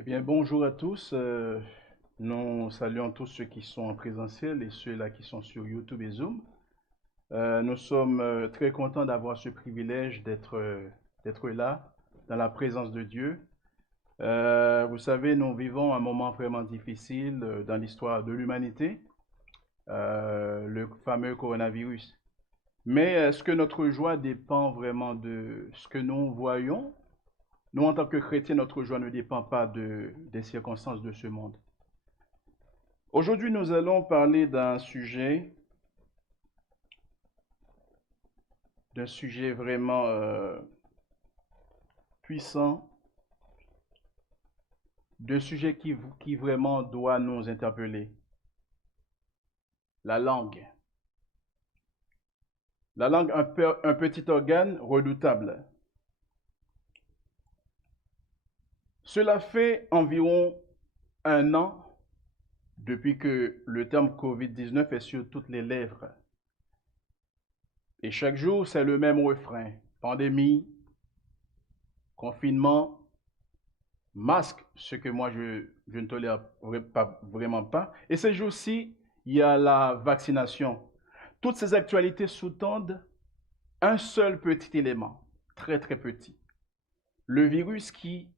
Eh bien, bonjour à tous. Nous saluons tous ceux qui sont en présentiel et ceux-là qui sont sur YouTube et Zoom. Nous sommes très contents d'avoir ce privilège d'être là, dans la présence de Dieu. Vous savez, nous vivons un moment vraiment difficile dans l'histoire de l'humanité, le fameux coronavirus. Mais est-ce que notre joie dépend vraiment de ce que nous voyons? Nous, en tant que chrétiens, notre joie ne dépend pas des circonstances de ce monde. Aujourd'hui, nous allons parler d'un sujet vraiment puissant, d'un sujet qui vraiment doit nous interpeller. La langue. La langue, un petit organe redoutable. Cela fait environ un an depuis que le terme COVID-19 est sur toutes les lèvres. Et chaque jour, c'est le même refrain. Pandémie, confinement, masque, ce que moi je ne tolère vraiment pas. Et ces jours-ci, il y a la vaccination. Toutes ces actualités sous-tendent un seul petit élément, très très petit. Le virus qui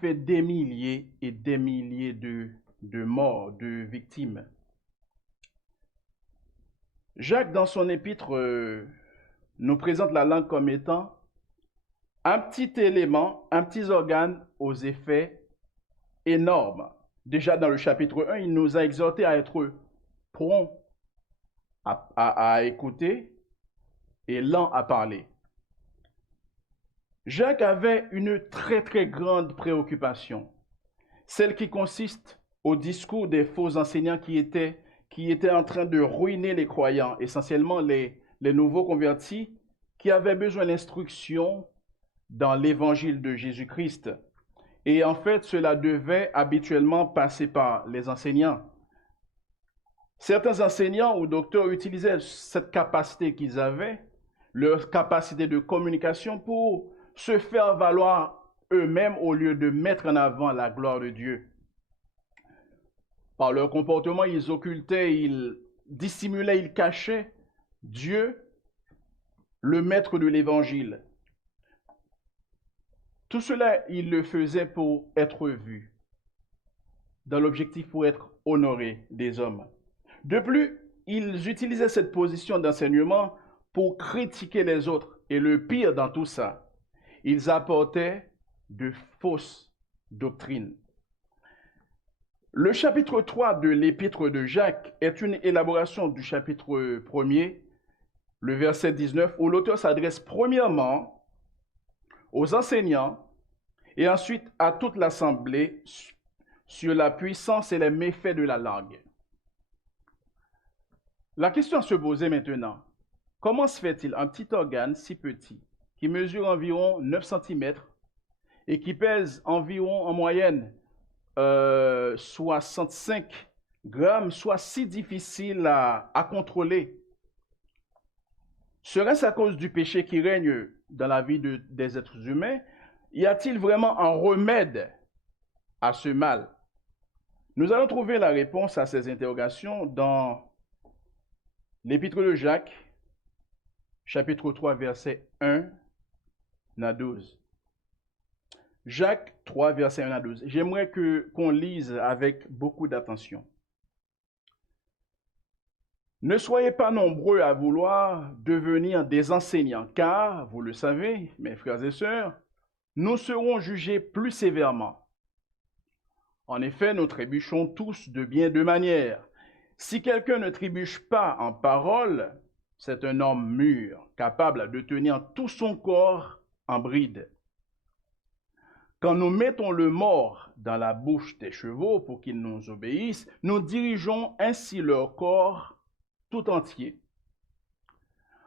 fait des milliers et des milliers de morts, de victimes. Jacques, dans son épître, nous présente la langue comme étant un petit élément, un petit organe aux effets énormes. Déjà dans le chapitre 1, il nous a exhorté à être prompt à écouter et lent à parler. Jacques avait une très très grande préoccupation, celle qui consiste au discours des faux enseignants qui étaient en train de ruiner les croyants, essentiellement les nouveaux convertis qui avaient besoin d'instruction dans l'évangile de Jésus-Christ. Et en fait, cela devait habituellement passer par les enseignants. Certains enseignants ou docteurs utilisaient cette capacité qu'ils avaient, leur capacité de communication, pour se faire valoir eux-mêmes au lieu de mettre en avant la gloire de Dieu. Par leur comportement, ils occultaient, ils dissimulaient, ils cachaient Dieu, le maître de l'évangile. Tout cela, ils le faisaient pour être vus, dans l'objectif pour être honorés des hommes. De plus, ils utilisaient cette position d'enseignement pour critiquer les autres. Et le pire dans tout ça, ils apportaient de fausses doctrines. Le chapitre 3 de l'épître de Jacques est une élaboration du chapitre 1er, le verset 19, où l'auteur s'adresse premièrement aux enseignants et ensuite à toute l'assemblée sur la puissance et les méfaits de la langue. La question à se poser maintenant, comment se fait-il un petit organe si petit, qui mesure environ 9 cm et qui pèse environ en moyenne 65 grammes, soit si difficile à contrôler? Serait-ce à cause du péché qui règne dans la vie des êtres humains? Y a-t-il vraiment un remède à ce mal? Nous allons trouver la réponse à ces interrogations dans l'épître de Jacques, chapitre 3, verset 1 à 12. Jacques 3, verset 1 à 12. J'aimerais qu'on lise avec beaucoup d'attention. Ne soyez pas nombreux à vouloir devenir des enseignants, car, vous le savez, mes frères et sœurs, nous serons jugés plus sévèrement. En effet, nous trébuchons tous de bien deux manières. Si quelqu'un ne trébuche pas en parole, c'est un homme mûr, capable de tenir tout son corps en bride. Quand nous mettons le mort dans la bouche des chevaux pour qu'ils nous obéissent, nous dirigeons ainsi leur corps tout entier.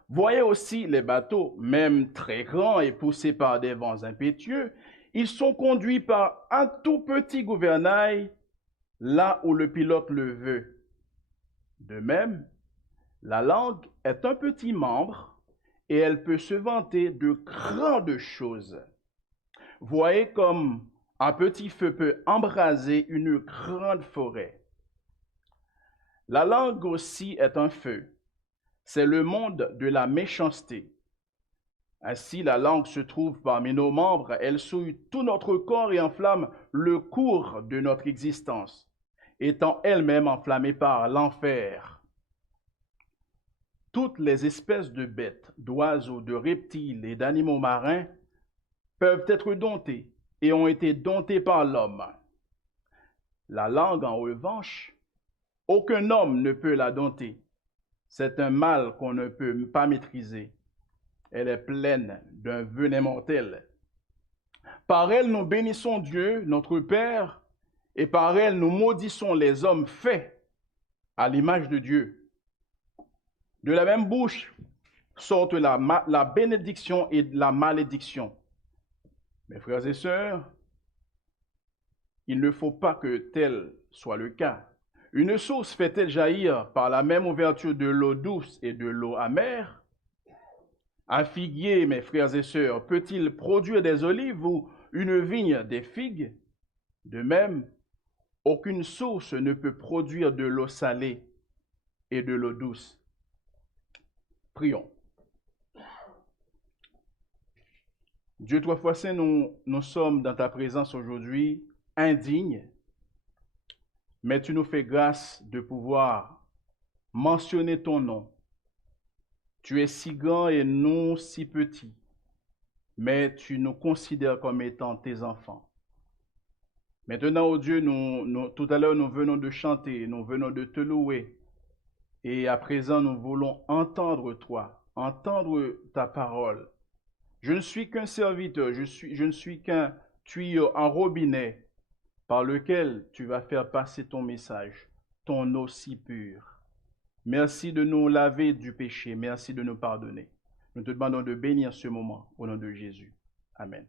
Voyez aussi les bateaux, même très grands et poussés par des vents impétueux, ils sont conduits par un tout petit gouvernail là où le pilote le veut. De même, la langue est un petit membre et elle peut se vanter de grandes choses. Voyez comme Un petit feu peut embraser une grande forêt. La langue aussi est un feu. C'est le monde de la méchanceté. Ainsi, la langue se trouve parmi nos membres, elle souille tout notre corps et enflamme le cours de notre existence, étant elle-même enflammée par l'enfer. Toutes les espèces de bêtes, d'oiseaux, de reptiles et d'animaux marins peuvent être domptées et ont été domptées par l'homme. La langue, en revanche, aucun homme ne peut la dompter. C'est un mal qu'on ne peut pas maîtriser. Elle est pleine d'un venin mortel. Par elle, nous bénissons Dieu, notre Père, et par elle, nous maudissons les hommes faits à l'image de Dieu. De la même bouche sortent la bénédiction et la malédiction. Mes frères et sœurs, il ne faut pas que tel soit le cas. Une source fait-elle jaillir par la même ouverture de l'eau douce et de l'eau amère? Un figuier, mes frères et sœurs, peut-il produire des olives ou une vigne des figues? De même, aucune source ne peut produire de l'eau salée et de l'eau douce. Prions. Dieu trois fois saint, nous sommes dans ta présence aujourd'hui indignes, mais tu nous fais grâce de pouvoir mentionner ton nom. Tu es si grand et nous si petits, mais tu nous considères comme étant tes enfants. Maintenant, oh Dieu, tout à l'heure, nous venons de chanter, nous venons de te louer. Et à présent, nous voulons entendre toi, entendre ta parole. Je ne suis qu'un serviteur, je ne suis qu'un tuyau, un robinet par lequel tu vas faire passer ton message, ton eau si pure. Merci de nous laver du péché. Merci de nous pardonner. Nous te demandons de bénir ce moment au nom de Jésus. Amen.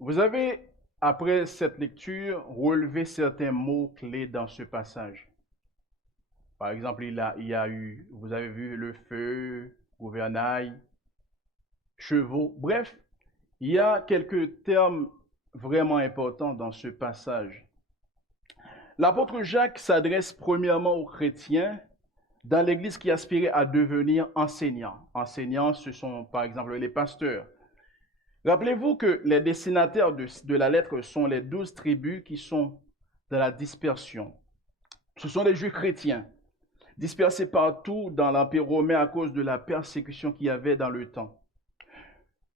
Vous avez, après cette lecture, relevé certains mots clés dans ce passage. Par exemple, vous avez vu le feu, gouvernail, chevaux. Bref, il y a quelques termes vraiment importants dans ce passage. L'apôtre Jacques s'adresse premièrement aux chrétiens dans l'Église qui aspirait à devenir enseignants. Enseignants, ce sont par exemple les pasteurs. Rappelez-vous que les destinataires de la lettre sont les 12 tribus qui sont dans la dispersion. Ce sont les Juifs chrétiens, dispersés partout dans l'Empire romain à cause de la persécution qu'il y avait dans le temps.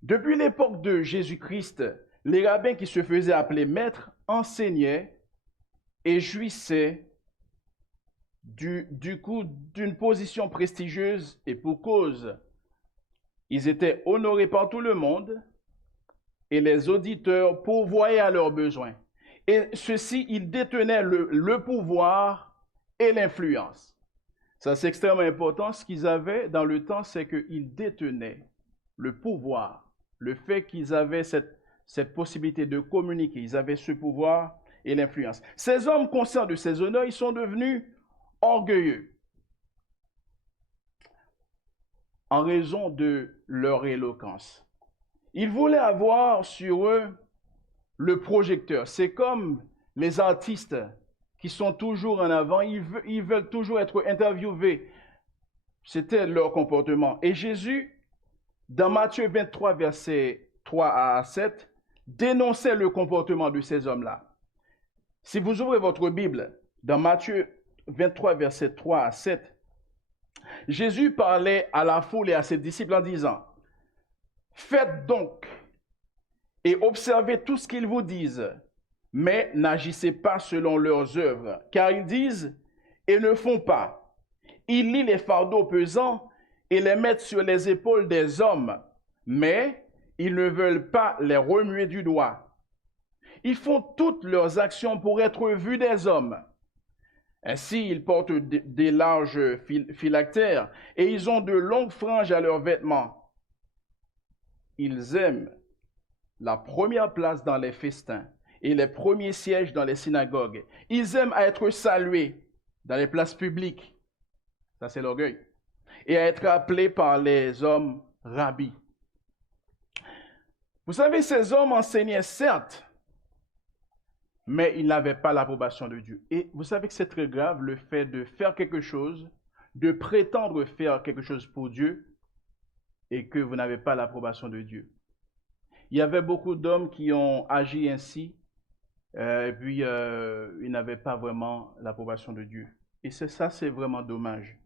Depuis l'époque de Jésus-Christ, les rabbins qui se faisaient appeler maîtres enseignaient et jouissaient du coup d'une position prestigieuse et pour cause. Ils étaient honorés par tout le monde et les auditeurs pourvoyaient à leurs besoins. Et ceux-ci, ils détenaient le pouvoir et l'influence. Ça, c'est extrêmement important. Ce qu'ils avaient dans le temps, c'est qu'ils détenaient le pouvoir, le fait qu'ils avaient cette possibilité de communiquer. Ils avaient ce pouvoir et l'influence. Ces hommes, conscients de ces honneurs, ils sont devenus orgueilleux en raison de leur éloquence. Ils voulaient avoir sur eux le projecteur. C'est comme les artistes qui sont toujours en avant, ils veulent toujours être interviewés. C'était leur comportement. Et Jésus, dans Matthieu 23, versets 3 à 7, dénonçait le comportement de ces hommes-là. Si vous ouvrez votre Bible, dans Matthieu 23, versets 3 à 7, Jésus parlait à la foule et à ses disciples en disant, « Faites donc et observez tout ce qu'ils vous disent, mais n'agissez pas selon leurs œuvres, car ils disent et ne font pas. Ils lient les fardeaux pesants et les mettent sur les épaules des hommes, mais ils ne veulent pas les remuer du doigt. Ils font toutes leurs actions pour être vus des hommes. Ainsi, ils portent des larges phylactères et ils ont de longues franges à leurs vêtements. Ils aiment la première place dans les festins et les premiers sièges dans les synagogues. Ils aiment à être salués dans les places publiques. Ça, c'est l'orgueil. Et à être appelés par les hommes rabbis. Vous savez, ces hommes enseignaient certes, mais ils n'avaient pas l'approbation de Dieu. Et vous savez que c'est très grave le fait de faire quelque chose, de prétendre faire quelque chose pour Dieu et que vous n'avez pas l'approbation de Dieu. Il y avait beaucoup d'hommes qui ont agi ainsi et puis ils n'avaient pas vraiment l'approbation de Dieu. Et ça, c'est vraiment dommage.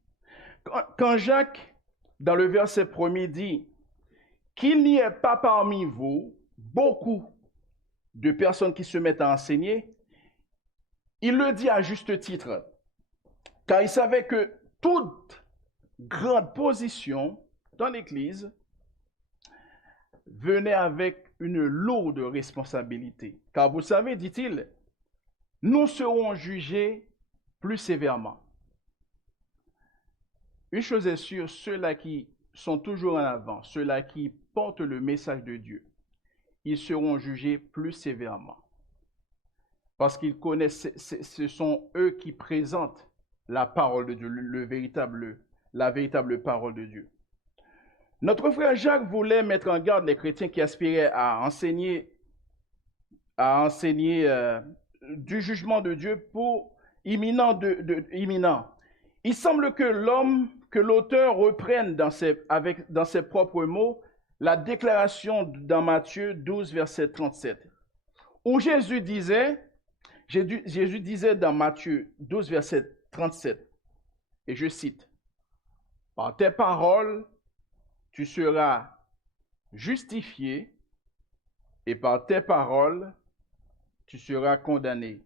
Quand Jacques, dans le verset 1er, dit qu'il n'y ait pas parmi vous beaucoup de personnes qui se mettent à enseigner, il le dit à juste titre, car il savait que toute grande position dans l'Église venait avec une lourde responsabilité. Car vous savez, dit-il, nous serons jugés plus sévèrement. Une chose est sûre, ceux-là qui sont toujours en avant, ceux-là qui portent le message de Dieu, ils seront jugés plus sévèrement. Parce qu'ils connaissent, ce sont eux qui présentent la parole de Dieu, la véritable parole de Dieu. Notre frère Jacques voulait mettre en garde les chrétiens qui aspiraient à enseigner du jugement de Dieu pour imminent. Il semble que l'auteur reprenne dans ses propres mots la déclaration dans Matthieu 12, verset 37, où Jésus disait dans Matthieu 12, verset 37, et je cite, « Par tes paroles, tu seras justifié, et par tes paroles, tu seras condamné. »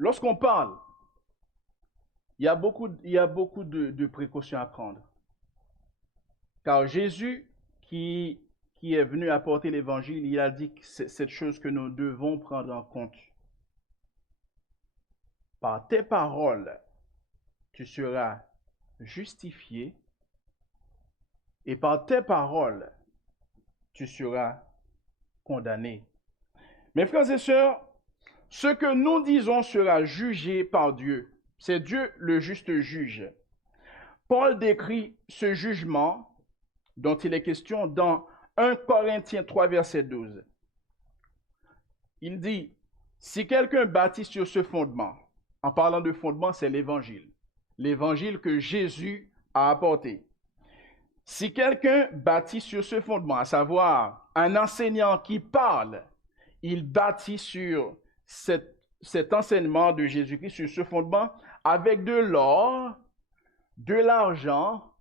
Lorsqu'on parle, il y a beaucoup de précautions à prendre. Car Jésus, qui est venu apporter l'évangile, il a dit que c'est cette chose que nous devons prendre en compte. Par tes paroles, tu seras justifié, et par tes paroles, tu seras condamné. Mes frères et sœurs, ce que nous disons sera jugé par Dieu. C'est Dieu le juste juge. Paul décrit ce jugement dont il est question dans 1 Corinthiens 3, verset 12. Il dit, si quelqu'un bâtit sur ce fondement, en parlant de fondement, c'est l'évangile que Jésus a apporté. Si quelqu'un bâtit sur ce fondement, à savoir un enseignant qui parle, il bâtit sur cet enseignement de Jésus-Christ, sur ce fondement, avec de l'or, de l'argent,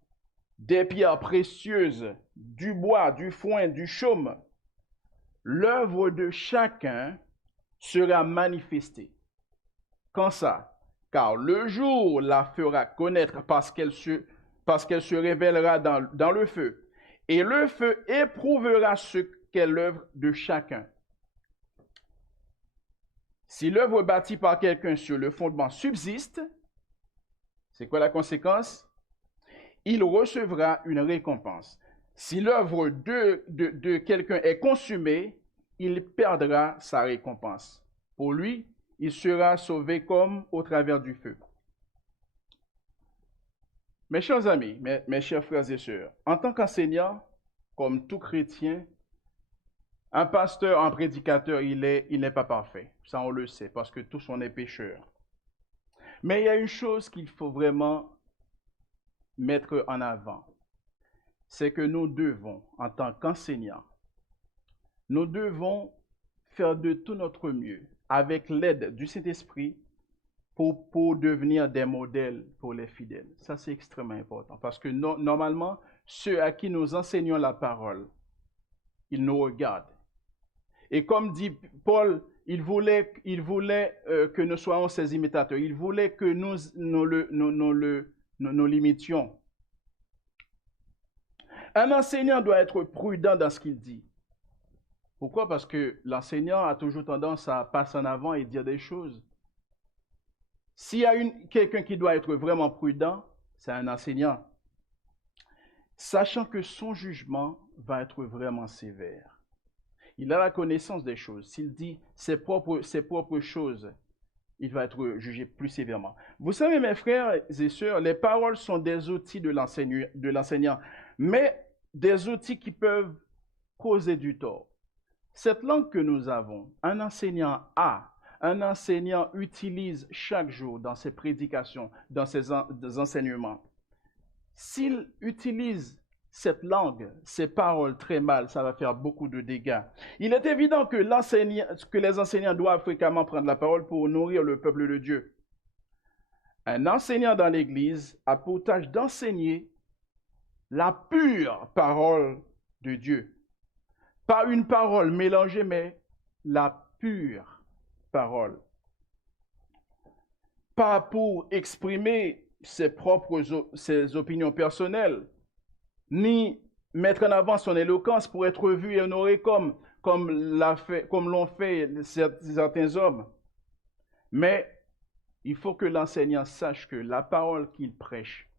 des pierres précieuses, du bois, du foin, du chaume. L'œuvre de chacun sera manifestée. Quand ça? Car le jour la fera connaître parce qu'elle se révélera dans le feu. Et le feu éprouvera ce qu'est l'œuvre de chacun. Si l'œuvre bâtie par quelqu'un sur le fondement subsiste, c'est quoi la conséquence? Il recevra une récompense. Si l'œuvre de quelqu'un est consumée, il perdra sa récompense. Pour lui, il sera sauvé comme au travers du feu. Mes chers amis, mes chers frères et sœurs, en tant qu'enseignant, comme tout chrétien, un pasteur, un prédicateur, il n'est pas parfait. Ça, on le sait, parce que tous on est pécheurs. Mais il y a une chose qu'il faut vraiment mettre en avant. C'est que nous devons, en tant qu'enseignants, nous devons faire de tout notre mieux, avec l'aide du Saint-Esprit, pour devenir des modèles pour les fidèles. Ça, c'est extrêmement important, parce que normalement, ceux à qui nous enseignons la parole, ils nous regardent. Et comme dit Paul, il voulait que nous soyons ses imitateurs. Il voulait que nous l'imitions. Un enseignant doit être prudent dans ce qu'il dit. Pourquoi? Parce que l'enseignant a toujours tendance à passer en avant et dire des choses. S'il y a quelqu'un qui doit être vraiment prudent, c'est un enseignant. Sachant que son jugement va être vraiment sévère. Il a la connaissance des choses. S'il dit ses propres choses, il va être jugé plus sévèrement. Vous savez, mes frères et sœurs, les paroles sont des outils de l'enseignant, mais des outils qui peuvent causer du tort. Cette langue que nous avons, un enseignant utilise chaque jour dans ses prédications, dans ses enseignements. S'il utilise cette langue, ces paroles très mal, ça va faire beaucoup de dégâts. Il est évident que les enseignants doivent fréquemment prendre la parole pour nourrir le peuple de Dieu. Un enseignant dans l'Église a pour tâche d'enseigner la pure parole de Dieu. Pas une parole mélangée, mais la pure parole. Pas pour exprimer ses opinions personnelles, ni mettre en avant son éloquence pour être vu et honoré comme l'ont fait certains hommes. Mais il faut que l'enseignant sache que la parole qu'il prêche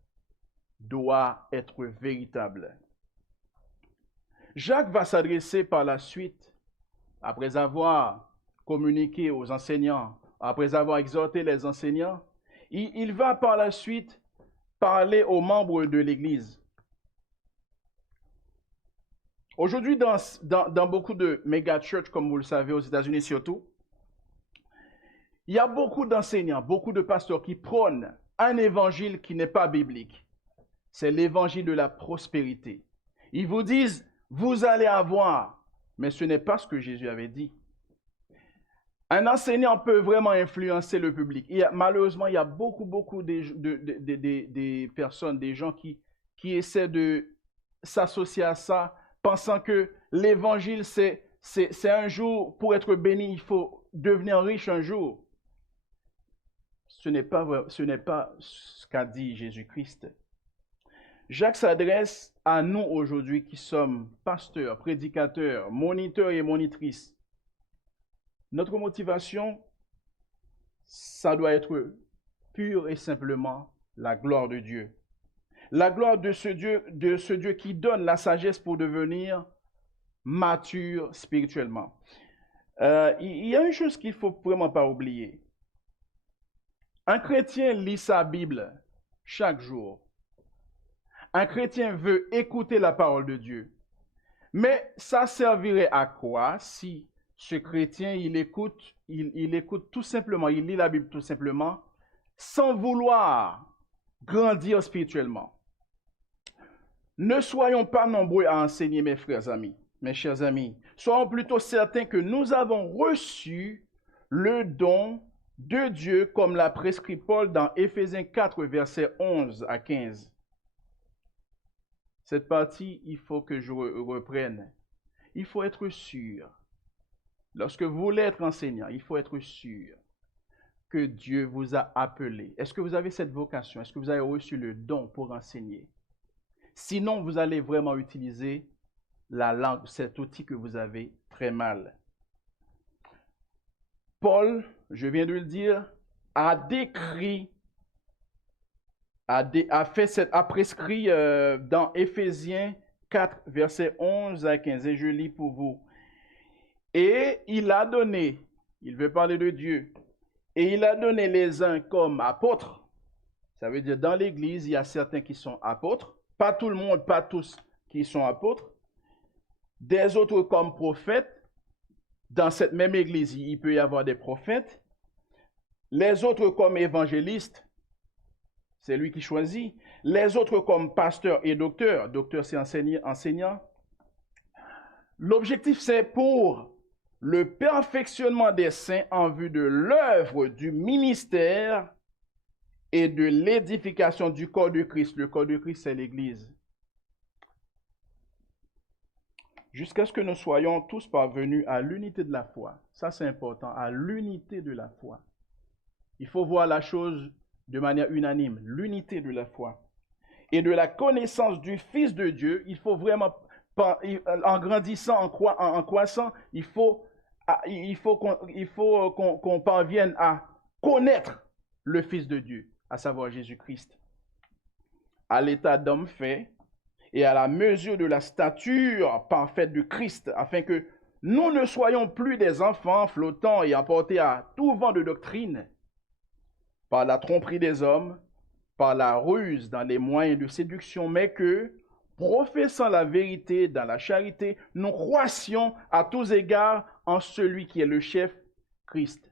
doit être véritable. Jacques va s'adresser par la suite, après avoir communiqué aux enseignants, après avoir exhorté les enseignants, il va par la suite parler aux membres de l'Église. Aujourd'hui, dans beaucoup de méga-churches, comme vous le savez, aux États-Unis surtout, il y a beaucoup d'enseignants, beaucoup de pasteurs qui prônent un évangile qui n'est pas biblique. C'est l'évangile de la prospérité. Ils vous disent, vous allez avoir, mais ce n'est pas ce que Jésus avait dit. Un enseignant peut vraiment influencer le public. Malheureusement, il y a beaucoup des personnes, des gens qui essaient de s'associer à ça, pensant que l'évangile, c'est un jour, pour être béni, il faut devenir riche un jour. Ce n'est pas ce qu'a dit Jésus-Christ. Jacques s'adresse à nous aujourd'hui qui sommes pasteurs, prédicateurs, moniteurs et monitrices. Notre motivation, ça doit être pure et simplement la gloire de Dieu. La gloire de ce Dieu qui donne la sagesse pour devenir mature spirituellement. Il y a une chose qu'il ne faut vraiment pas oublier. Un chrétien lit sa Bible chaque jour. Un chrétien veut écouter la parole de Dieu. Mais ça servirait à quoi si ce chrétien, il écoute tout simplement, il lit la Bible tout simplement, sans vouloir grandir spirituellement? Ne soyons pas nombreux à enseigner, mes frères amis, mes chers amis. Soyons plutôt certains que nous avons reçu le don de Dieu comme l'a prescrit Paul dans Éphésiens 4, versets 11 à 15. Cette partie, il faut que je reprenne. Il faut être sûr. Lorsque vous voulez être enseignant, il faut être sûr que Dieu vous a appelé. Est-ce que vous avez cette vocation? Est-ce que vous avez reçu le don pour enseigner? Sinon, vous allez vraiment utiliser la langue, cet outil que vous avez, très mal. Paul, je viens de le dire, a prescrit dans Éphésiens 4, versets 11 à 15, et je lis pour vous. Et il a donné, il veut parler de Dieu, et il a donné les uns comme apôtres. Ça veut dire dans l'Église, il y a certains qui sont apôtres, pas tout le monde, pas tous qui sont apôtres. Des autres comme prophètes. Dans cette même Église, il peut y avoir des prophètes. Les autres comme évangélistes. C'est lui qui choisit. Les autres comme pasteur et docteur. Docteur, c'est enseignant. L'objectif, c'est pour le perfectionnement des saints en vue de l'œuvre du ministère et de l'édification du corps de Christ. Le corps de Christ, c'est l'Église. Jusqu'à ce que nous soyons tous parvenus à l'unité de la foi. Ça, c'est important, à l'unité de la foi. Il faut voir la chose de manière unanime, l'unité de la foi. Et de la connaissance du Fils de Dieu, il faut vraiment, en grandissant, en croissant, il faut qu'on parvienne à connaître le Fils de Dieu, à savoir Jésus-Christ, à l'état d'homme fait et à la mesure de la stature parfaite de Christ, afin que Nous ne soyons plus des enfants flottants et emportés à tout vent de doctrine, par la tromperie des hommes, par la ruse dans les moyens de séduction, mais que, professant la vérité dans la charité, nous croissions à tous égards en celui qui est le chef, Christ.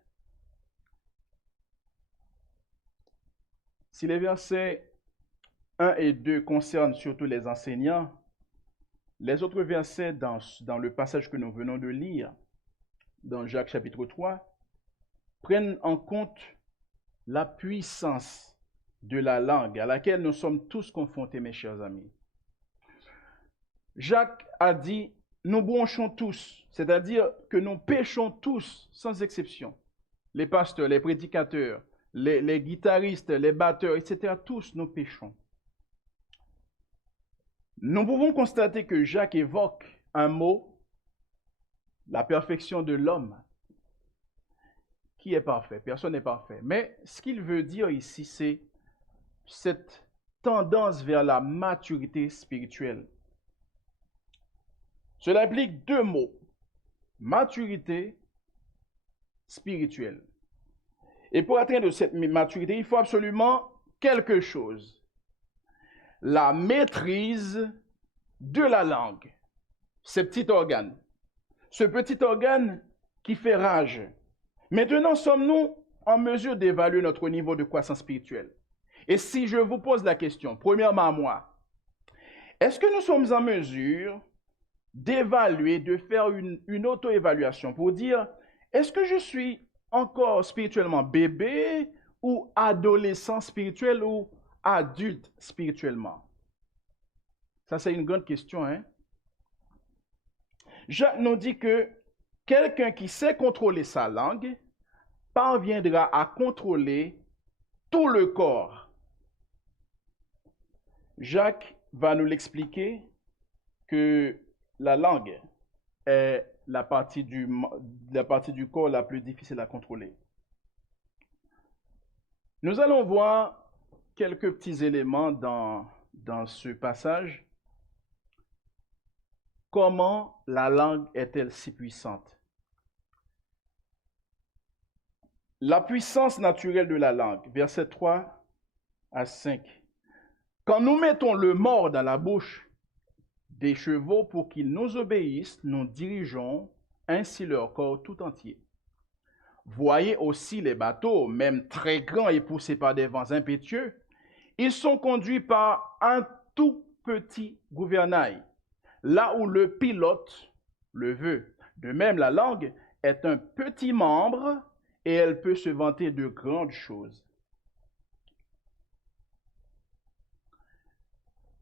Si les versets 1 et 2 concernent surtout les enseignants, les autres versets dans le passage que nous venons de lire, dans Jacques chapitre 3, prennent en compte la puissance de la langue à laquelle nous sommes tous confrontés, mes chers amis. Jacques a dit, nous bronchons tous, c'est-à-dire que nous péchons tous, sans exception. Les pasteurs, les prédicateurs, les guitaristes, les batteurs, etc., tous nous péchons. Nous pouvons constater que Jacques évoque un mot, la perfection de l'homme, qui est parfait. Personne n'est parfait. Mais ce qu'il veut dire ici, c'est cette tendance vers la maturité spirituelle. Cela implique deux mots, maturité spirituelle. Et pour atteindre cette maturité, il faut absolument quelque chose. La maîtrise de la langue, ce petit organe. Ce petit organe qui fait rage. Maintenant, sommes-nous en mesure d'évaluer notre niveau de croissance spirituelle? Et si je vous pose la question, premièrement à moi, est-ce que nous sommes en mesure d'évaluer, de faire une auto-évaluation pour dire, est-ce que je suis encore spirituellement bébé ou adolescent spirituel ou adulte spirituellement? Ça, c'est une grande question, hein? Jacques nous dit que quelqu'un qui sait contrôler sa langue parviendra à contrôler tout le corps. Jacques va nous l'expliquer que la langue est la partie du corps la plus difficile à contrôler. Nous allons voir quelques petits éléments dans ce passage. Comment la langue est-elle si puissante? La puissance naturelle de la langue, versets 3 à 5. Quand nous mettons le mors dans la bouche des chevaux pour qu'ils nous obéissent, nous dirigeons ainsi leur corps tout entier. Voyez aussi les bateaux, même très grands et poussés par des vents impétueux, ils sont conduits par un tout petit gouvernail, là où le pilote le veut. De même, la langue est un petit membre et elle peut se vanter de grandes choses.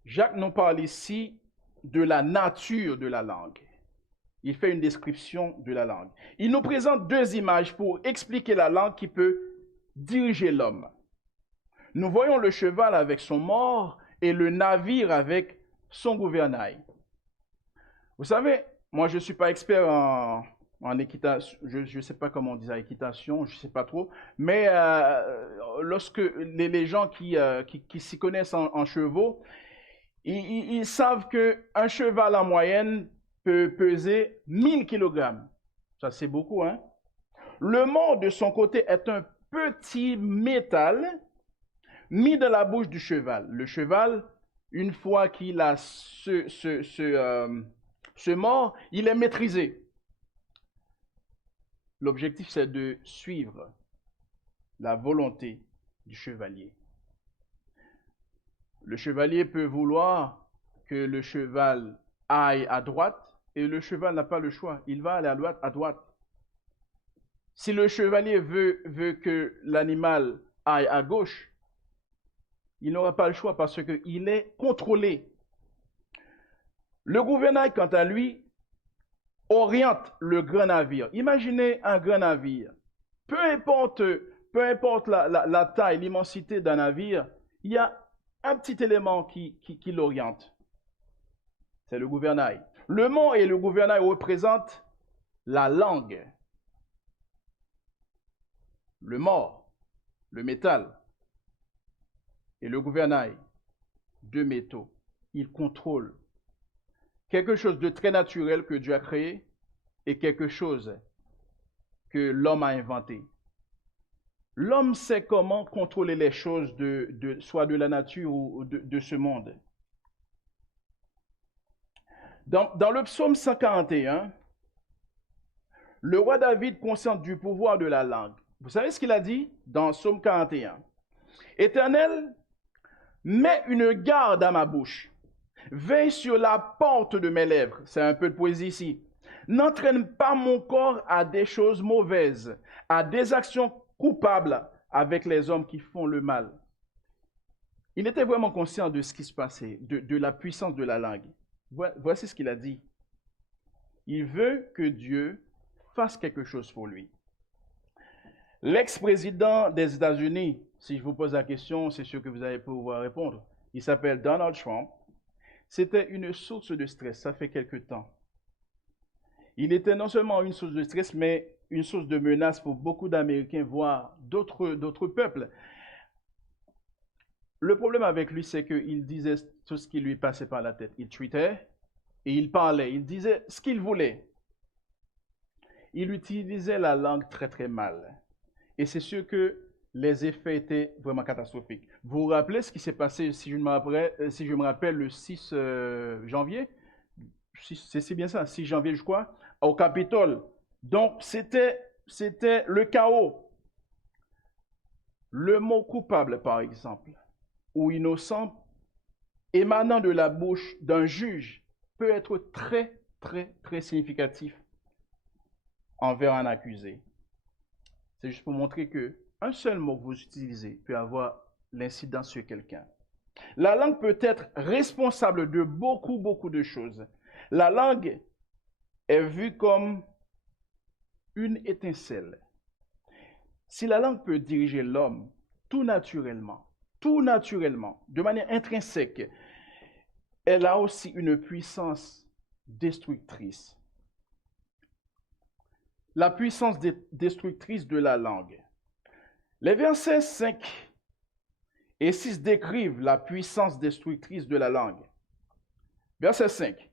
Jacques nous parle ici de la nature de la langue. Il fait une description de la langue. Il nous présente deux images pour expliquer la langue qui peut diriger l'homme. Nous voyons le cheval avec son mors et le navire avec son gouvernail. Vous savez, moi je ne suis pas expert en équitation, je ne sais pas comment on dit ça, équitation, je ne sais pas trop, mais lorsque les gens qui s'y connaissent en chevaux, ils savent qu'un cheval en moyenne peut peser 1000 kg. Ça, c'est beaucoup, hein? Le mors, de son côté, est un petit métal mis dans la bouche du cheval. Le cheval, une fois qu'il a ce mors, il est maîtrisé. L'objectif, c'est de suivre la volonté du chevalier. Le chevalier peut vouloir que le cheval aille à droite et le cheval n'a pas le choix. Il va aller à droite. Si le chevalier veut que l'animal aille à gauche, il n'aura pas le choix parce qu'il est contrôlé. Le gouvernail, quant à lui, oriente le grand navire. Imaginez un grand navire. Peu importe la taille, l'immensité d'un navire, il y a un petit élément qui l'oriente. C'est le gouvernail. Le mors et le gouvernail représentent la langue. Le mors, le métal, et le gouvernail, deux métaux. Ils contrôlent quelque chose de très naturel que Dieu a créé. est quelque chose que l'homme a inventé. L'homme sait comment contrôler les choses soit de la nature ou de ce monde. Dans le psaume 141, le roi David conscient du pouvoir de la langue. Vous savez ce qu'il a dit dans psaume 41? Éternel, mets une garde à ma bouche. Veille sur la porte de mes lèvres. C'est un peu de poésie ici. N'entraîne pas mon corps à des choses mauvaises, à des actions coupables avec les hommes qui font le mal. Il était vraiment conscient de ce qui se passait, de la puissance de la langue. Voici ce qu'il a dit. Il veut que Dieu fasse quelque chose pour lui. L'ex-président des États-Unis, si je vous pose la question, c'est sûr que vous allez pouvoir répondre. Il s'appelle Donald Trump. C'était une source de stress, ça fait quelque temps. Il était non seulement une source de stress, mais une source de menace pour beaucoup d'Américains, voire d'autres peuples. Le problème avec lui, c'est qu'il disait tout ce qui lui passait par la tête. Il tweetait et il parlait, il disait ce qu'il voulait. Il utilisait la langue très très mal. Et c'est sûr que les effets étaient vraiment catastrophiques. Vous vous rappelez ce qui s'est passé, si je me rappelle, le 6 janvier? C'est bien ça, 6 janvier, je crois, au Capitole. Donc, c'était le chaos. Le mot coupable, par exemple, ou innocent, émanant de la bouche d'un juge, peut être très, très, très significatif envers un accusé. C'est juste pour montrer qu'un seul mot que vous utilisez peut avoir l'incidence sur quelqu'un. La langue peut être responsable de beaucoup, beaucoup de choses. La langue est vue comme une étincelle. Si la langue peut diriger l'homme tout naturellement, de manière intrinsèque, elle a aussi une puissance destructrice. La puissance destructrice de la langue. Les versets 5 et 6 décrivent la puissance destructrice de la langue. Verset 5.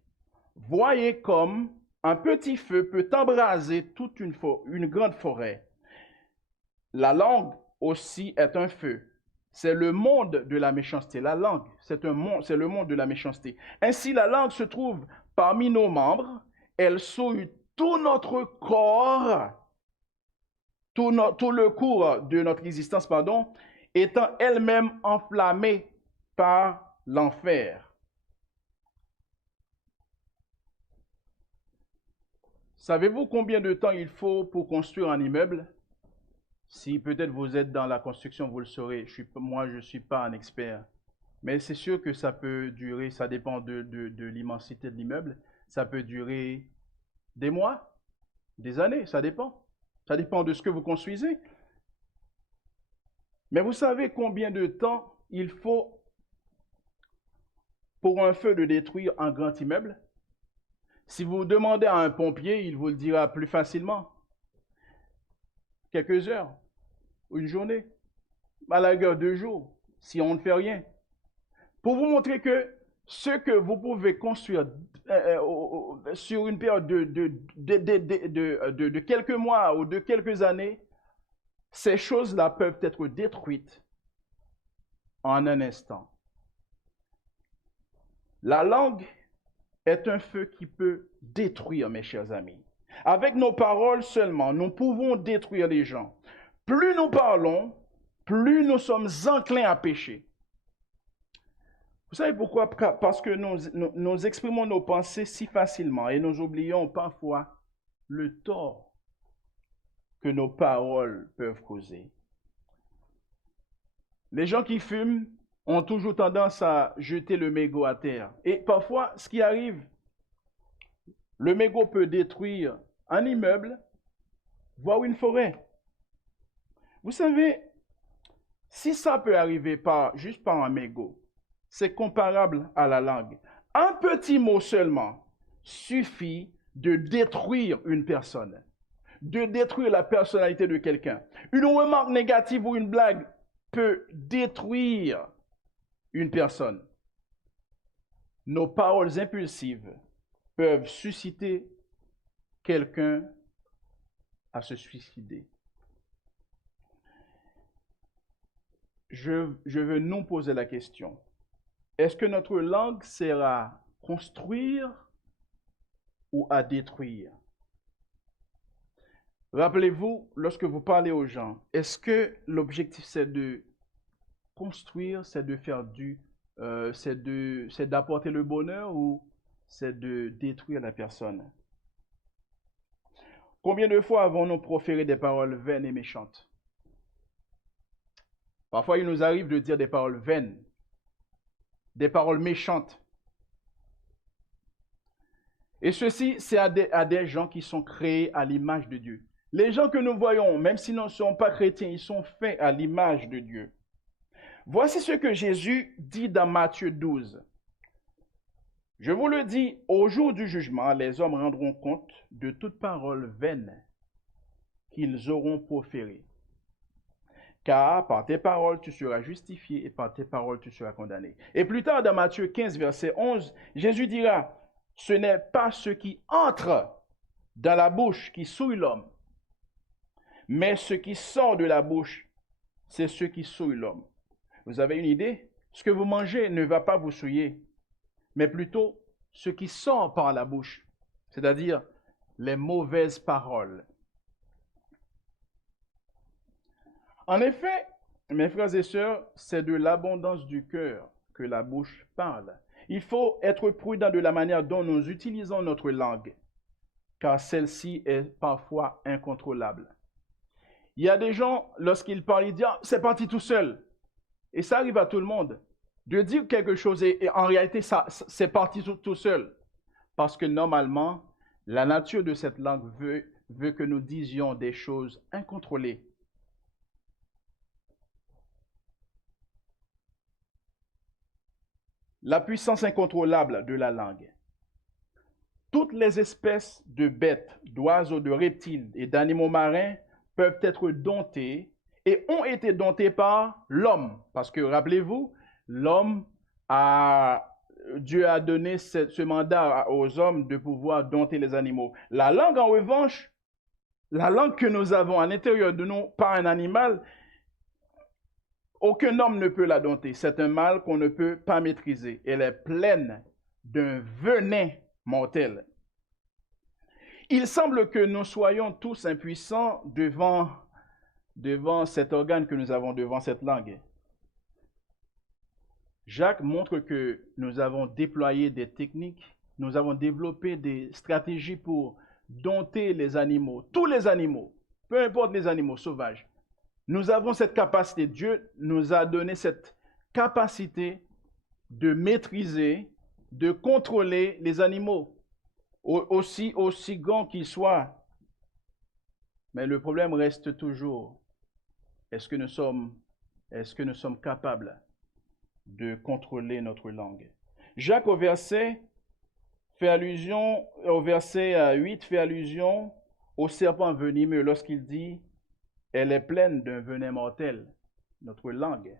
Voyez comme un petit feu peut embraser toute une grande forêt. La langue aussi est un feu. C'est le monde de la méchanceté. La langue, c'est le monde de la méchanceté. Ainsi, la langue se trouve parmi nos membres. Elle souille tout notre corps, tout le cours de notre existence, étant elle-même enflammée par l'enfer. Savez-vous combien de temps il faut pour construire un immeuble? Si peut-être vous êtes dans la construction, vous le saurez. Moi, je ne suis pas un expert. Mais c'est sûr que ça peut durer, ça dépend de l'immensité de l'immeuble. Ça peut durer des mois, des années, ça dépend. Ça dépend de ce que vous construisez. Mais vous savez combien de temps il faut pour un feu de détruire un grand immeuble? Si vous demandez à un pompier, il vous le dira plus facilement. Quelques heures, une journée, à la rigueur 2 jours, si on ne fait rien. Pour vous montrer que ce que vous pouvez construire sur une période de quelques mois ou de quelques années, ces choses-là peuvent être détruites en un instant. La langue est un feu qui peut détruire, mes chers amis. Avec nos paroles seulement, nous pouvons détruire les gens. Plus nous parlons, plus nous sommes enclins à pécher. Vous savez pourquoi? Parce que nous exprimons nos pensées si facilement et nous oublions parfois le tort que nos paroles peuvent causer. Les gens qui fument ont toujours tendance à jeter le mégot à terre. Et parfois, ce qui arrive, le mégot peut détruire un immeuble, voire une forêt. Vous savez, si ça peut arriver juste par un mégot, c'est comparable à la langue. Un petit mot seulement suffit de détruire une personne, de détruire la personnalité de quelqu'un. Une remarque négative ou une blague peut détruire une personne. Nos paroles impulsives peuvent susciter quelqu'un à se suicider. Je veux nous poser la question. Est-ce que notre langue sert à construire ou à détruire? Rappelez-vous, lorsque vous parlez aux gens, est-ce que l'objectif c'est de construire, c'est de faire c'est d'apporter le bonheur ou c'est de détruire la personne? Combien de fois avons-nous proféré des paroles vaines et méchantes? Parfois, il nous arrive de dire des paroles vaines, des paroles méchantes. Et ceci, c'est à des gens qui sont créés à l'image de Dieu. Les gens que nous voyons, même s'ils ne sont pas chrétiens, ils sont faits à l'image de Dieu. Voici ce que Jésus dit dans Matthieu 12. Je vous le dis, au jour du jugement, les hommes rendront compte de toute parole vaine qu'ils auront proférée. Car par tes paroles, tu seras justifié et par tes paroles, tu seras condamné. Et plus tard, dans Matthieu 15, verset 11, Jésus dira, ce n'est pas ce qui entre dans la bouche qui souille l'homme, mais ce qui sort de la bouche, c'est ce qui souille l'homme. Vous avez une idée? Ce que vous mangez ne va pas vous souiller, mais plutôt ce qui sort par la bouche, c'est-à-dire les mauvaises paroles. En effet, mes frères et sœurs, c'est de l'abondance du cœur que la bouche parle. Il faut être prudent de la manière dont nous utilisons notre langue, car celle-ci est parfois incontrôlable. Il y a des gens, lorsqu'ils parlent, ils disent « c'est parti tout seul ». Et ça arrive à tout le monde, de dire quelque chose et en réalité, c'est parti tout seul. Parce que normalement, la nature de cette langue veut que nous disions des choses incontrôlées. La puissance incontrôlable de la langue. Toutes les espèces de bêtes, d'oiseaux, de reptiles et d'animaux marins peuvent être domptées et ont été domptées par l'homme. Parce que, rappelez-vous, Dieu a donné ce mandat aux hommes de pouvoir dompter les animaux. La langue, en revanche, la langue que nous avons à l'intérieur de nous par un animal, aucun homme ne peut la dompter. C'est un mal qu'on ne peut pas maîtriser. Elle est pleine d'un venin mortel. Il semble que nous soyons tous impuissants devant cet organe que nous avons, devant cette langue. Jacques montre que nous avons déployé des techniques, nous avons développé des stratégies pour dompter les animaux, tous les animaux, peu importe les animaux sauvages. Nous avons cette capacité, Dieu nous a donné cette capacité de maîtriser, de contrôler les animaux, aussi grands qu'ils soient. Mais le problème reste toujours, est-ce que nous sommes capables de contrôler notre langue? Jacques au verset 8 fait allusion au serpent venimeux lorsqu'il dit « Elle est pleine d'un venin mortel », notre langue.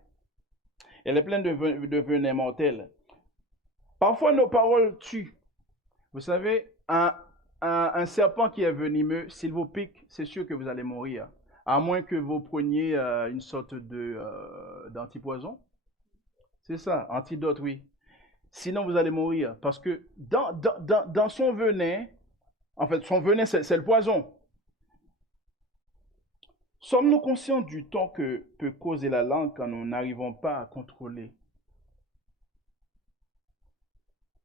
Elle est pleine de venin mortel. Parfois, nos paroles tuent. Vous savez, un serpent qui est venimeux, s'il vous pique, c'est sûr que vous allez mourir. À moins que vous preniez une sorte d'antipoison. C'est ça, antidote, oui. Sinon, vous allez mourir. Parce que dans son venin, en fait, son venin, c'est le poison. Sommes-nous conscients du tort que peut causer la langue quand nous n'arrivons pas à contrôler?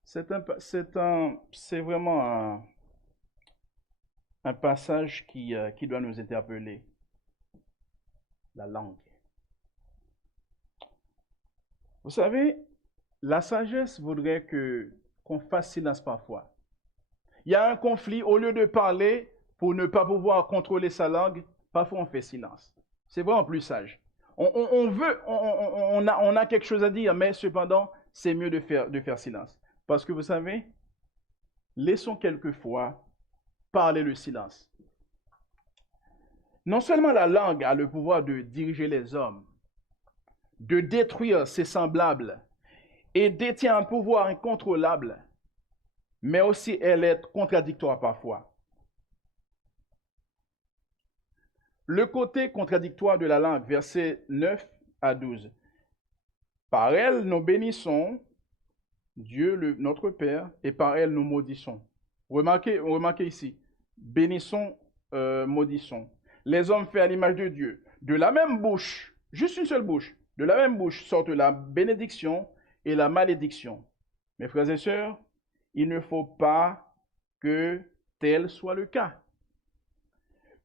C'est vraiment un passage qui doit nous interpeller. La langue. Vous savez, la sagesse voudrait qu'on fasse silence parfois. Il y a un conflit, au lieu de parler pour ne pas pouvoir contrôler sa langue, parfois on fait silence. C'est vraiment plus sage. On a quelque chose à dire, mais cependant, c'est mieux de faire silence. Parce que vous savez, laissons quelquefois parler le silence. Non seulement la langue a le pouvoir de diriger les hommes, de détruire ses semblables et détient un pouvoir incontrôlable, mais aussi elle est contradictoire parfois. le côté contradictoire de la langue, versets 9 à 12. Par elle, nous bénissons Dieu, notre Père, et par elle, nous maudissons. Remarquez ici, bénissons, maudissons. Les hommes faits à l'image de Dieu. De la même bouche, juste une seule bouche, de la même bouche sortent la bénédiction et la malédiction. Mes frères et sœurs, il ne faut pas que tel soit le cas.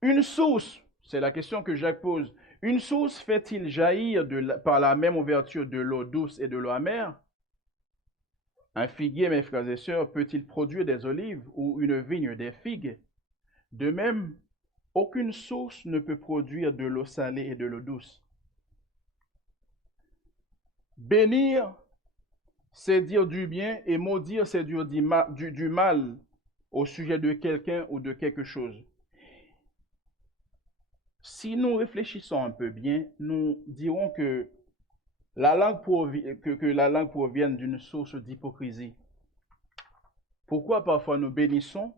Une source, c'est la question que Jacques pose, une source fait-il jaillir par la même ouverture de l'eau douce et de l'eau amère? Un figuier, mes frères et sœurs, peut-il produire des olives ou une vigne des figues? De même, aucune source ne peut produire de l'eau salée et de l'eau douce. Bénir, c'est dire du bien, et maudire, c'est dire du mal au sujet de quelqu'un ou de quelque chose. Si nous réfléchissons un peu bien, nous dirons que la langue provienne d'une source d'hypocrisie. Pourquoi parfois nous bénissons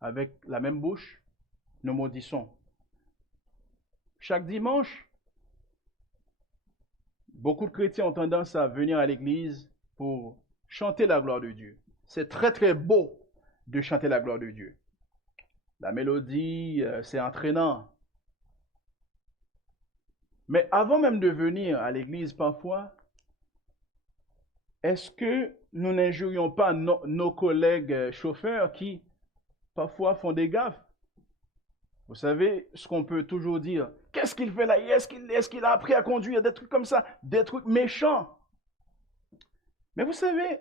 avec la même bouche, nous maudissons? Chaque dimanche, beaucoup de chrétiens ont tendance à venir à l'église pour chanter la gloire de Dieu. C'est très très beau de chanter la gloire de Dieu. La mélodie, c'est entraînant. Mais avant même de venir à l'église parfois, est-ce que nous n'injurions pas nos collègues chauffeurs qui parfois font des gaffes? Vous savez ce qu'on peut toujours dire. Qu'est-ce qu'il fait là? Est-ce qu'il a appris à conduire? Des trucs comme ça, des trucs méchants. Mais vous savez,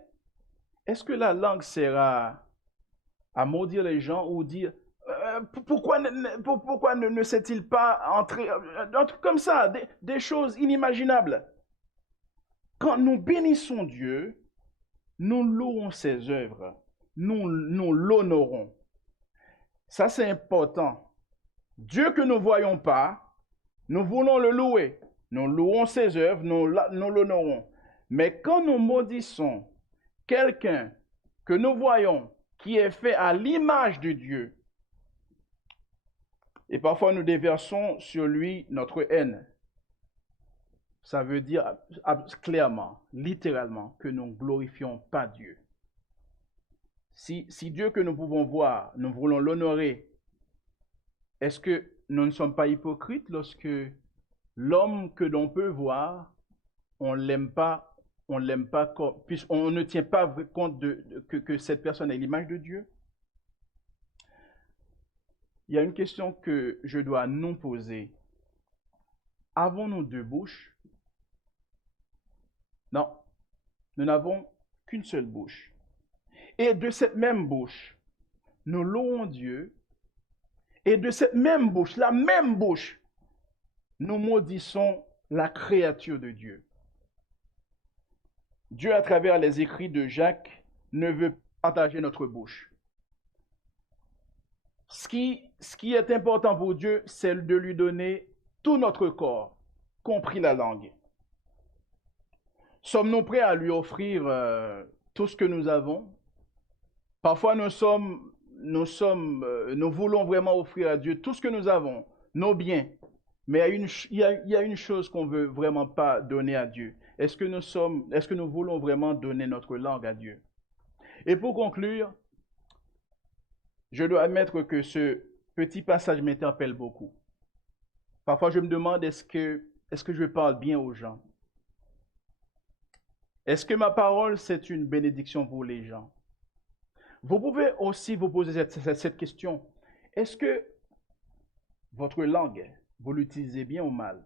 est-ce que la langue sert à maudire les gens ou dire pourquoi ne s'est-il pas entré? Un truc comme ça, des choses inimaginables. Quand nous bénissons Dieu, nous louons ses œuvres. Nous l'honorons. Ça, c'est important. Dieu que nous ne voyons pas, nous voulons le louer. Nous louons ses œuvres, nous l'honorons. Mais quand nous maudissons quelqu'un que nous voyons qui est fait à l'image de Dieu, et parfois nous déversons sur lui notre haine, ça veut dire clairement, littéralement, que nous ne glorifions pas Dieu. Si Dieu que nous pouvons voir, nous voulons l'honorer, est-ce que nous ne sommes pas hypocrites lorsque l'homme que l'on peut voir, on ne l'aime pas, puisqu'on ne tient pas compte que cette personne est l'image de Dieu? Il y a une question que je dois nous poser. Avons-nous deux bouches? Non, nous n'avons qu'une seule bouche. Et de cette même bouche, nous louons Dieu. Et de cette même bouche, la même bouche, nous maudissons la créature de Dieu. Dieu, à travers les écrits de Jacques, ne veut pas partager notre bouche. Ce qui est important pour Dieu, c'est de lui donner tout notre corps, compris la langue. Sommes-nous prêts à lui offrir tout ce que nous avons? Parfois, nous voulons vraiment offrir à Dieu tout ce que nous avons, nos biens. Mais il y a une chose qu'on ne veut vraiment pas donner à Dieu. Est-ce que nous voulons vraiment donner notre langue à Dieu? Et pour conclure, je dois admettre que ce petit passage m'interpelle beaucoup. Parfois, je me demande, est-ce que je parle bien aux gens? Est-ce que ma parole, c'est une bénédiction pour les gens? Vous pouvez aussi vous poser cette question. Est-ce que votre langue, vous l'utilisez bien ou mal?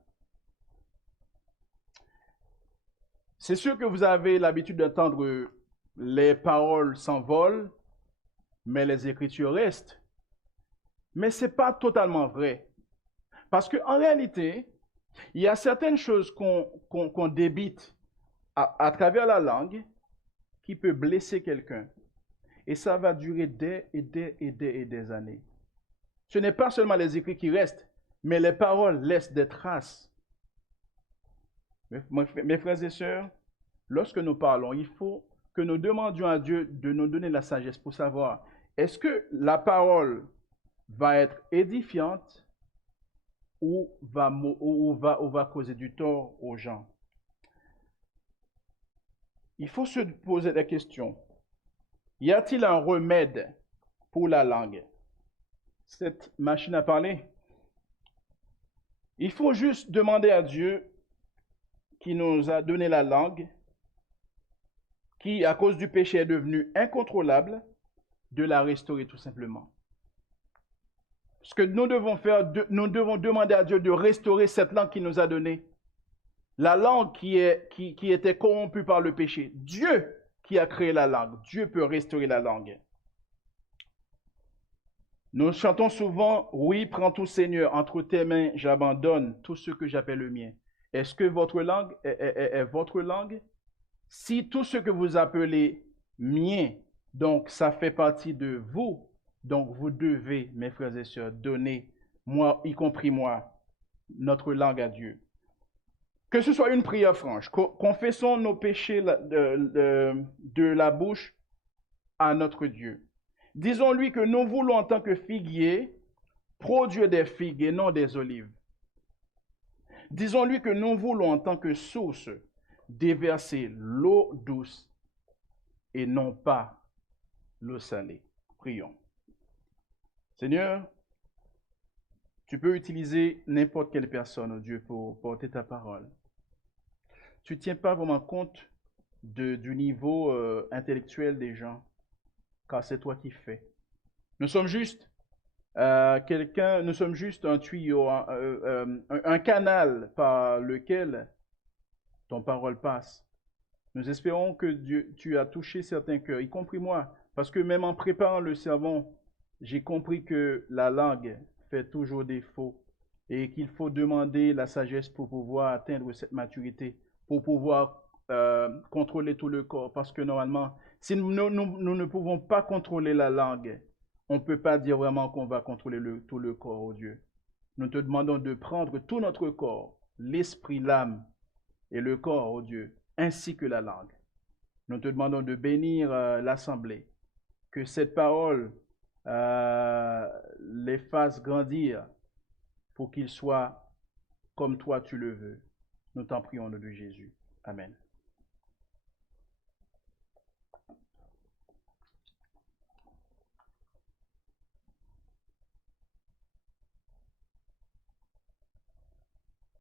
C'est sûr que vous avez l'habitude d'entendre les paroles s'envolent, mais les Écritures restent. Mais ce n'est pas totalement vrai. Parce qu'en réalité, il y a certaines choses qu'on débite à travers la langue qui peut blesser quelqu'un. Et ça va durer des années. Ce n'est pas seulement les écrits qui restent, mais les paroles laissent des traces. Mes frères et sœurs, lorsque nous parlons, il faut que nous demandions à Dieu de nous donner la sagesse pour savoir, est-ce que la parole va être édifiante ou va causer du tort aux gens. Il faut se poser la question, y a-t-il un remède pour la langue? Cette machine à parler? Il faut juste demander à Dieu qui nous a donné la langue, qui à cause du péché est devenue incontrôlable, de la restaurer tout simplement. Ce que nous devons faire, nous devons demander à Dieu de restaurer cette langue qu'il nous a donnée. La langue qui était corrompue par le péché. Dieu qui a créé la langue. Dieu peut restaurer la langue. Nous chantons souvent, oui, prends tout Seigneur, entre tes mains, j'abandonne tout ce que j'appelle le mien. Est-ce que votre langue est votre langue? Si tout ce que vous appelez mien, donc ça fait partie de vous, donc vous devez, mes frères et sœurs, donner, moi, y compris moi, notre langue à Dieu. Que ce soit une prière franche, confessons nos péchés de la bouche à notre Dieu. Disons-lui que nous voulons en tant que figuier produire des figues et non des olives. Disons-lui que nous voulons en tant que source déverser l'eau douce et non pas l'eau salée. Prions. Seigneur, tu peux utiliser n'importe quelle personne, oh Dieu, pour porter ta parole. Tu ne tiens pas vraiment compte du niveau intellectuel des gens, car c'est toi qui fais. Nous sommes juste nous sommes juste un tuyau, un canal par lequel ton parole passe. Nous espérons que Dieu, tu as touché certains cœurs, y compris moi, parce que même en préparant le sermon, j'ai compris que la langue fait toujours défaut et qu'il faut demander la sagesse pour pouvoir atteindre cette maturité, pour pouvoir contrôler tout le corps. Parce que normalement, si nous ne pouvons pas contrôler la langue, on ne peut pas dire vraiment qu'on va contrôler tout le corps, oh Dieu. Nous te demandons de prendre tout notre corps, l'esprit, l'âme et le corps, oh Dieu, ainsi que la langue. Nous te demandons de bénir l'assemblée, que cette parole les fasse grandir pour qu'ils soient comme toi tu le veux. Nous t'en prions au nom de Jésus. Amen.